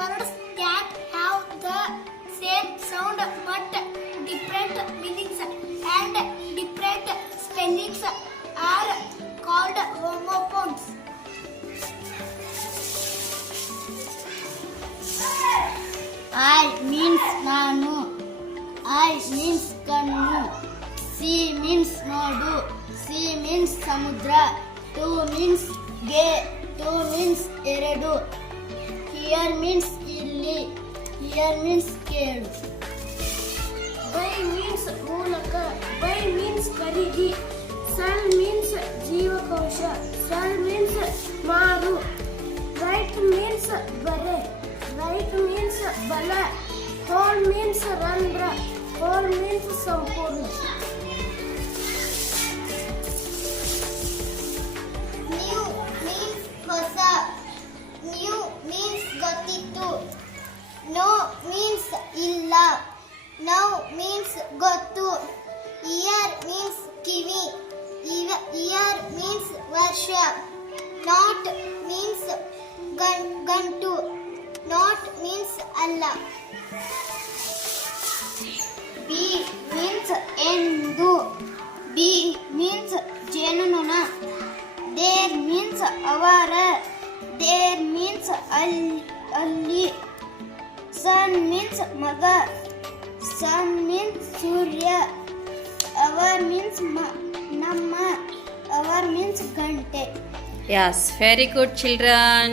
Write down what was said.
words that have the same sound but different meanings and different spellings are called homophones. I means nanu. I means kannu. C means nodu. C means samudra. 2 means ge. 2 means eradu. Here means illi. Here means kelu. By means ಮೂಲಕ. By means ಖರೀದಿ. Sell means ಜೀವಕೋಶ. Sell means ಮಾರು. Right means ಬರೆ. Right means ಬಲ. Whole means ರಂಧ್ರ. Whole means ಸಂಪೂರ್ಣ. New means ಹೊಸ. New means ಗೊತ್ತಿತ್ತು. No means ಇಲ್ಲ. Now means ಗೊತ್ತು. Ear means ಕಿವಿ. Year means ವರ್ಷ. Not means ಗಂಟು. Not means ಅಲ್ಲ. B means ಎಂದು. B means ಜೇನುನೊಣ. There means ಅವರ. There means ಅಲ್ಲಿ. Sun means ಮಗ. Sun means ಸೂರ್ಯ. Hour means ನಮ್ಮ. Hour means ಗಂಟೆ. Yes, very good children.